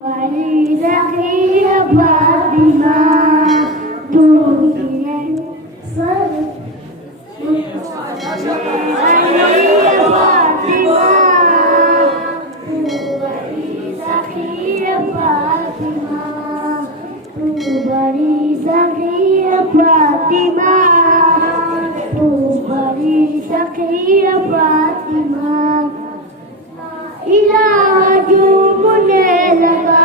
Zakia Fatima, tu है sir Zakia Fatima, tu bari Zakia Fatima, tu bari Zakia Fatima, tu bari Zakia Fatima, इलाहा झूमने लगा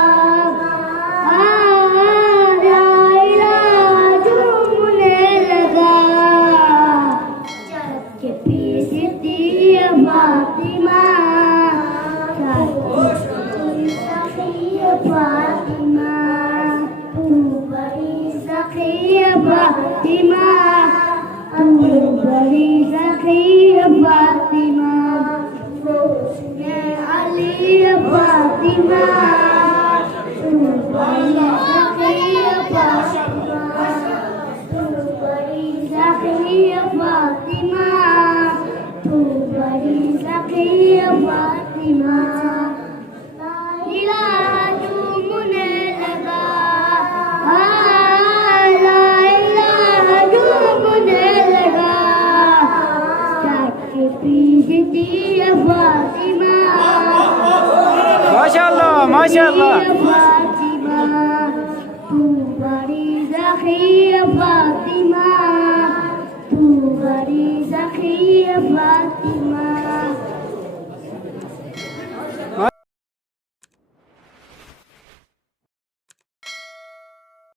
झूमने लगा के पीछे दिया फातिमा फातिमा तू बड़ी सखिया फातिमा तू बड़ी सखिया Fatima Fatima, tu bari Zakia Fatima, tu bari Zakia Fatima, tu bari Zakia Fatima. इलाहा झूमने लगा, इलाहा झूमने लगा, जाके पीछे दिया फातिमा. माशाअल्लाह माशाअल्लाह.